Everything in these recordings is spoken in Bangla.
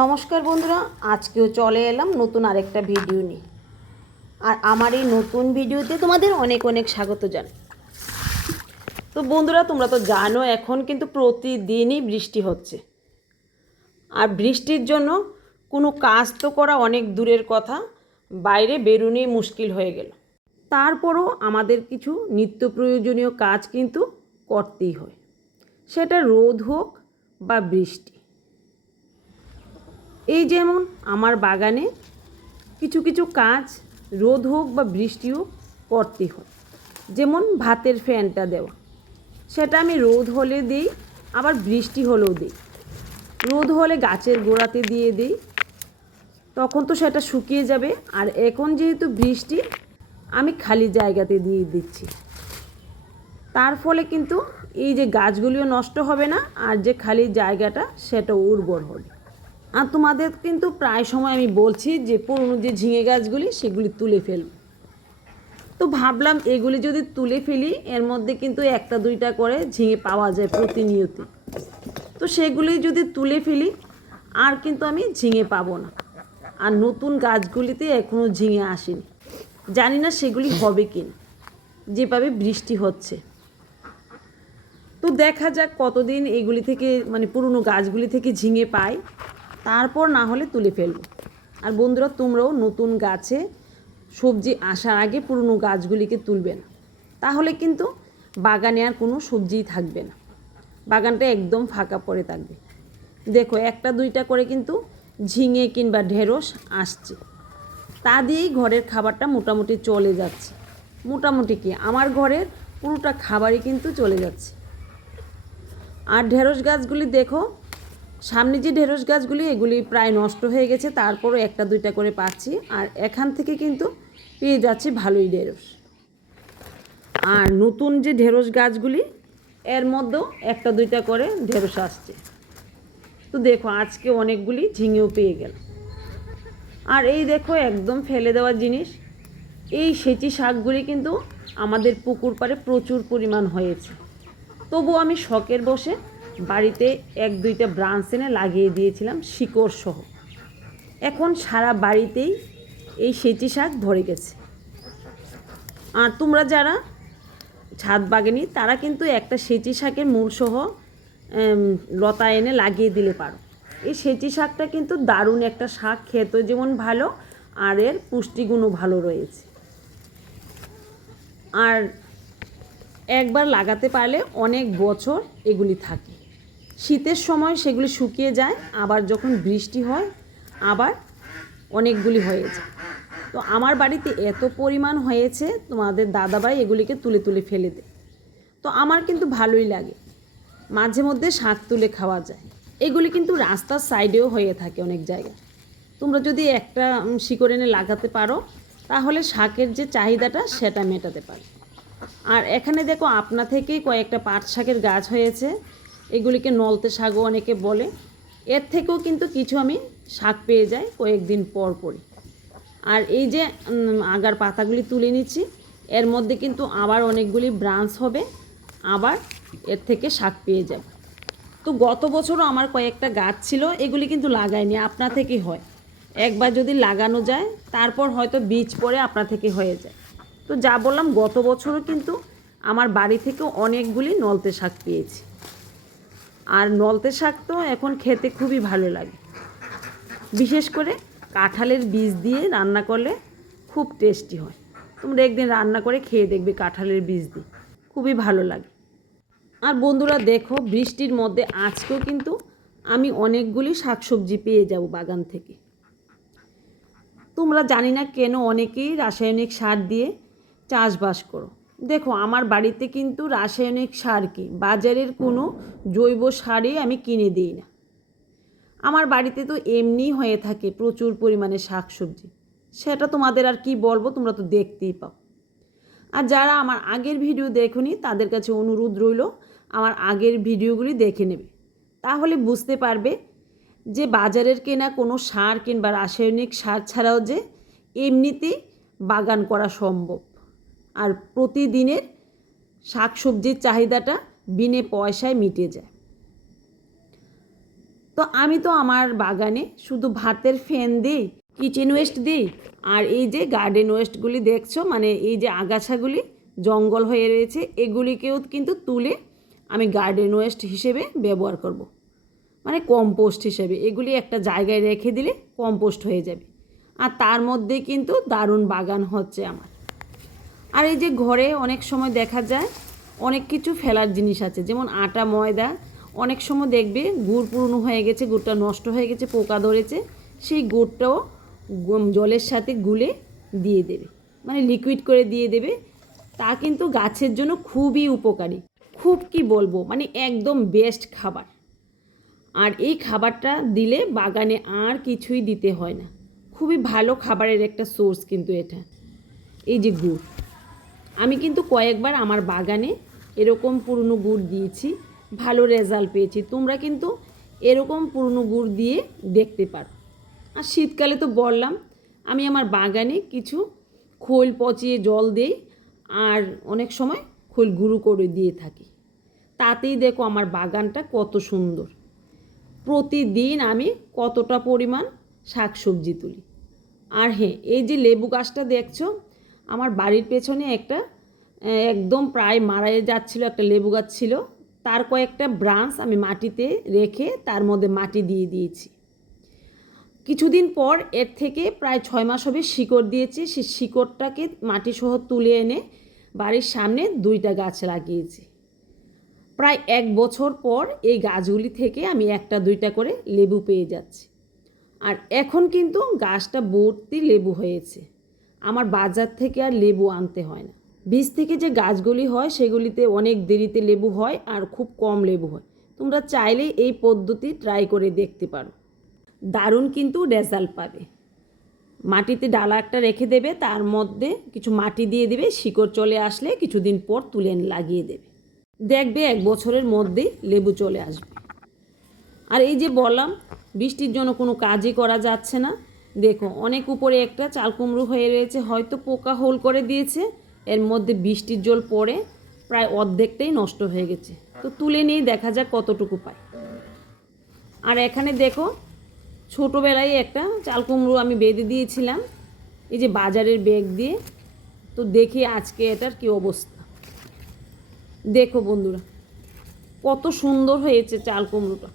নমস্কার বন্ধুরা, আজকেও চলে এলাম নতুন আরেকটা ভিডিও নিয়ে। আর আমার এই নতুন ভিডিওতে তোমাদের অনেক অনেক স্বাগত জানাই। তো বন্ধুরা, তোমরা তো জানো এখন কিন্তু প্রতিদিনই বৃষ্টি হচ্ছে। আর বৃষ্টির জন্য কোনো কাজ তো করা অনেক দূরের কথা, বাইরে বেরোনোই মুশকিল হয়ে গেল। তারপরও আমাদের কিছু নিত্য প্রয়োজনীয় কাজ কিন্তু করতেই হয়। সেটা রোদ হোক বা বৃষ্টি। এই যেমন আমার বাগানে কিছু কিছু কাজ রোদ হোক বা বৃষ্টি হোক করতে হয়। যেমন ভাতের ফ্যানটা দেওয়া। সেটা আমি রোদ হলে দিই, আবার বৃষ্টি হলেও দিই। রোদ হলে গাছের গোড়াতে দিয়ে দিই। তখন তো সেটা শুকিয়ে যাবে। আর এখন যেহেতু বৃষ্টি, আমি খালি জায়গাতে দিয়ে দিচ্ছি। তার ফলে কিন্তু এই যে গাছগুলিও নষ্ট হবে না, আর যে খালি জায়গাটা, সেটা উর্বর হবে। আর তোমাদের কিন্তু প্রায় সময় আমি বলছি যে পুরনো যে ঝিঙে গাছগুলি, সেগুলি তুলে ফেলব। তো ভাবলাম এগুলি যদি তুলে ফেলি, এর মধ্যে কিন্তু একটা দুইটা করে ঝিঙে পাওয়া যায় প্রতিনিয়ত। তো সেগুলি যদি তুলে ফেলি, আর কিন্তু আমি ঝিঙে পাবো না। আর নতুন গাছগুলিতে এখনও ঝিঙে আসেনি। জানি না সেগুলি হবে কি না, যেভাবে বৃষ্টি হচ্ছে। তো দেখা যাক কতদিন এগুলি থেকে মানে পুরনো গাছগুলি থেকে ঝিঙে পাই। তারপর না হলে তুলে ফেলব। আর বন্ধুরা, তোমরাও নতুন গাছে সবজি আসার আগে পুরনো গাছগুলিকে তুলবে না। তাহলে কিন্তু বাগানে আর কোনো সবজিই থাকবে না। বাগানটা একদম ফাঁকা পড়ে থাকবে। দেখো, একটা দুইটা করে কিন্তু ঝিঙে কিংবা ঢেঁড়স আসছে। তা দিয়েই ঘরের খাবারটা মোটামুটি চলে যাচ্ছে। মোটামুটি কি? আমার ঘরের পুরোটা খাবারই কিন্তু চলে যাচ্ছে। আর ঢেঁড়স গাছগুলি দেখো সামনে যে ঢেঁড়স গাছগুলি, এগুলি প্রায় নষ্ট হয়ে গেছে, তারপরও একটা দুইটা করে পাচ্ছি। আর এখান থেকে কিন্তু পেয়ে যাচ্ছি ভালোই ঢেঁড়স। আর নতুন যে ঢেঁড়স গাছগুলি, এর মধ্যেও একটা দুইটা করে ঢেঁড়স আসছে। তো দেখো, আজকে অনেকগুলি ঝিঙেও পেয়ে গেল আর এই দেখো, একদম ফেলে দেওয়া জিনিস। এই সেচি শাকগুলি কিন্তু আমাদের পুকুর পাড়ে প্রচুর পরিমাণ হয়েছে। তবু আমি শখের বসে বাড়িতে এক দুইটা ব্রাঞ্চ এনে লাগিয়ে দিয়েছিলাম শিকড় সহ। এখন সারা বাড়িতেই এই সেচি শাক ধরে গেছে। আর তোমরা যারা ছাদ বাগানি তারা কিন্তু একটা সেচি শাকের মূলসহ উম, লতা এনে লাগিয়ে দিলে পারো। এই সেচি শাকটা কিন্তু দারুণ একটা শাক খেতে যেমন ভালো আর এর পুষ্টিগুণও ভালো রয়েছে। আর একবার লাগাতে পারলে অনেক বছর এগুলি থাকে। শীতের সময় সেগুলি শুকিয়ে যায়, আবার যখন বৃষ্টি হয়, আবার অনেকগুলি হয়ে যায়। তো আমার বাড়িতে এত পরিমাণ হয়েছে, তোমাদের দাদাভাই এগুলিকে তুলে তুলে ফেলে দেয়। তো আমার কিন্তু ভালোই লাগে। মাঝে মধ্যে শাক তুলে খাওয়া যায়। এগুলি কিন্তু রাস্তার সাইডেও হয়ে থাকে অনেক জায়গায়। তোমরা যদি একটা শিকড় এনে লাগাতে পারো, তাহলে শাকের যে চাহিদাটা সেটা মেটাতে পারে। আর এখানে দেখো, আপনা থেকেই কয়েকটা পাট শাকের গাছ হয়েছে। এগুলিকে নলতে শাকও অনেকে বলে। এর থেকেও কিন্তু কিছু আমি শাক পেয়ে যাই কয়েকদিন পর পরই। আর এই যে আগার পাতাগুলি তুলে নিচ্ছি, এর মধ্যে কিন্তু আবার অনেকগুলি ব্রাঞ্চ হবে, আবার এর থেকে শাক পেয়ে যাবে। তো গত বছরও আমার কয়েকটা গাছ ছিল, এগুলি কিন্তু লাগাইনি, আপনা থেকেই হয়। একবার যদি লাগানো যায়, তারপর হয়তো বীজ পরে আপনা থেকে হয়ে যায়। তো যা বললাম, গত বছরও কিন্তু আমার বাড়ি থেকে অনেকগুলি নলতে শাক পেয়েছি। আর নলতে শাক তো এখন খেতে খুবই ভালো লাগে। বিশেষ করে কাঁঠালের বীজ দিয়ে রান্না করলে খুব টেস্টি হয়। তোমরা একদিন রান্না করে খেয়ে দেখবে কাঁঠালের বীজ দিয়ে। খুবই ভালো লাগে। আর বন্ধুরা দেখো, বৃষ্টির মধ্যে আজকেও কিন্তু আমি অনেকগুলি শাকসবজি পেয়ে যাব বাগান থেকে। তোমরা জানি না কেন অনেকেই রাসায়নিক সার দিয়ে চাষবাস করো। দেখো, আমার বাড়িতে কিন্তু রাসায়নিক সার কি? বাজারের কোনো জৈব সারই আমি কিনে দিই না। আমার বাড়িতে তো এমনি হয়ে থাকে প্রচুর পরিমাণে শাকসবজি। সেটা তোমাদের আর কি বলব, তোমরা তো দেখতেই পাও। আর যারা আমার আগের ভিডিও দেখোনি, তাদের কাছে অনুরোধ রইল, আমার আগের ভিডিওগুলি দেখে নেবে। তাহলে বুঝতে পারবে যে বাজারের কেনা কোনো সার কিংবা রাসায়নিক সার ছাড়াও যে এমনিতেই বাগান করা সম্ভব। আর প্রতিদিনের শাকসবজির চাহিদাটা বিনে পয়সায় মিটে যায়। তো আমি তো আমার বাগানে শুধু ভাতের ফ্যান দিই কিচেন ওয়েস্ট দিই, আর এই যে গার্ডেন ওয়েস্টগুলি দেখছ মানে এই যে আগাছাগুলি জঙ্গল হয়ে রয়েছে, এগুলিকেও কিন্তু তুলে আমি গার্ডেন ওয়েস্ট হিসেবে ব্যবহার করব। মানে কম্পোস্ট হিসেবে, এগুলি একটা জায়গায় রেখে দিলে কম্পোস্ট হয়ে যাবে। আর তার মধ্যে কিন্তু দারুণ বাগান হচ্ছে আমার। আর এই যে ঘরে অনেক সময় দেখা যায় অনেক কিছু ফেলার জিনিস আছে, যেমন আটা, ময়দা। অনেক সময় দেখবে গুড় পুরনো হয়ে গেছে, গুড়টা নষ্ট হয়ে গেছে, পোকা ধরেছে, সেই গুড়টাও জলের সাথে গুলে দিয়ে দেবে। মানে লিকুইড করে দিয়ে দেবে। তা কিন্তু গাছের জন্য খুবই উপকারী। খুব কি বলব মানে একদম বেস্ট খাবার। আর এই খাবারটা দিলে বাগানে আর কিছুই দিতে হয় না। খুবই ভালো খাবারের একটা সোর্স কিন্তু এটা। এই যে গুড়। আমি কিন্তু কয়েকবার আমার বাগানে এরকম পুরনো গুড় দিয়েছি, ভালো রেজাল্ট পেয়েছি। তোমরা কিন্তু এরকম পুরনো গুড় দিয়ে দেখতে পারো। আর শীতকালে তো বললাম, আমি আমার বাগানে কিছু খোল পচিয়ে জল দেই আর অনেক সময় খোল গুঁড়ো করে দিয়ে থাকি। তাতেই দেখো আমার বাগানটা কত সুন্দর। প্রতিদিন আমি কতটা পরিমাণ শাকসবজি তুলি। আর হ্যাঁ এই যে লেবু গাছটা দেখছ আমার বাড়ির পেছনে একটা একদম প্রায় মারাই যাচ্ছিল একটা লেবু গাছ ছিল। তার কয়েকটা ব্রাঞ্চ আমি মাটিতে রেখে তার মধ্যে মাটি দিয়ে দিয়েছি। কিছুদিন পর এর থেকে প্রায় ছয় মাস হবে শিকড় দিয়েছি। সেই শিকড়টাকে মাটি সহ তুলে এনে বাড়ির সামনে দুইটা গাছ লাগিয়েছি। প্রায় এক বছর পর এই গাছগুলি থেকে আমি একটা দুইটা করে লেবু পেয়ে যাচ্ছি। আর এখন কিন্তু গাছটা ভর্তি লেবু হয়েছে। আমার বাজার থেকে আর লেবু আনতে হয় না। বীজ থেকে যে গাছগুলি হয়, সেগুলিতে অনেক দেরিতে লেবু হয় আর খুব কম লেবু হয়। তোমরা চাইলেই এই পদ্ধতি ট্রাই করে দেখতে পারো। দারুণ কিন্তু রেজাল্ট পাবে। মাটিতে ডালা একটা রেখে দেবে, তার মধ্যে কিছু মাটি দিয়ে দেবে, শিকড় চলে আসলে কিছুদিন পর তুলে লাগিয়ে দেবে। দেখবে এক বছরের মধ্যেই লেবু চলে আসবে। আর এই যে বললাম, বৃষ্টির জন্য কোনো কাজই করা যাচ্ছে না। দেখো অনেক উপরে একটা চাল কুমড়ো হয়ে রয়েছে, হয়তো পোকা হোল করে দিয়েছে। এর মধ্যে বৃষ্টির জল পড়ে প্রায় অর্ধেকটাই নষ্ট হয়ে গেছে। তো তুলে নিয়ে দেখা যাক কতটুকু পায় আর এখানে দেখো, ছোটোবেলায় একটা চাল কুমড়ো আমি বেঁধে দিয়েছিলাম, এই যে বাজারের ব্যাগ দিয়ে। তো দেখি আজকে এটার কী অবস্থা। দেখো বন্ধুরা, কত সুন্দর হয়েছে চাল কুমড়োটা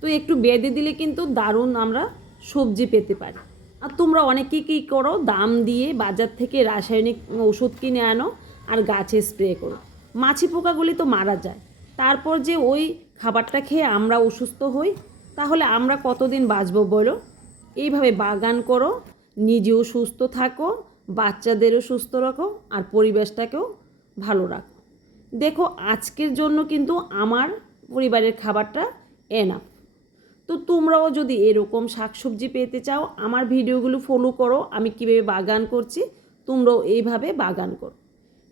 তো একটু বেঁধে দিলে কিন্তু দারুণ আমরা সবজি পেতে পারি। আর তোমরা অনেকে কী করো, দাম দিয়ে বাজার থেকে রাসায়নিক ওষুধ কিনে আনো আর গাছে স্প্রে করো। মাছি পোকাগুলি তো মারা যায়। তারপর যে ওই খাবারটা খেয়ে আমরা অসুস্থ হই, তাহলে আমরা কতদিন বাঁচবো বলো? এইভাবে বাগান করো, নিজেও সুস্থ থাকো, বাচ্চাদেরও সুস্থ রাখো আর পরিবেশটাকেও ভালো রাখো। দেখো, আজকের জন্য কিন্তু আমার পরিবারের খাবারটা এনাফ তো তোমরাও যদি এরকম শাকসবজি পেতে চাও, আমার ভিডিওগুলো ফলো করো। আমি কীভাবে বাগান করছি, তোমরাও এইভাবে বাগান করো।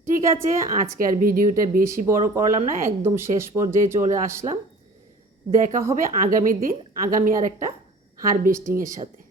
ঠিক আছে, আজকে আর ভিডিওটা বেশি বড় করলাম না, একদম শেষ পর্যায়ে চলে আসলাম। দেখা হবে আগামী দিন, আগামী আর একটা হারভেস্টিংয়ের সাথে।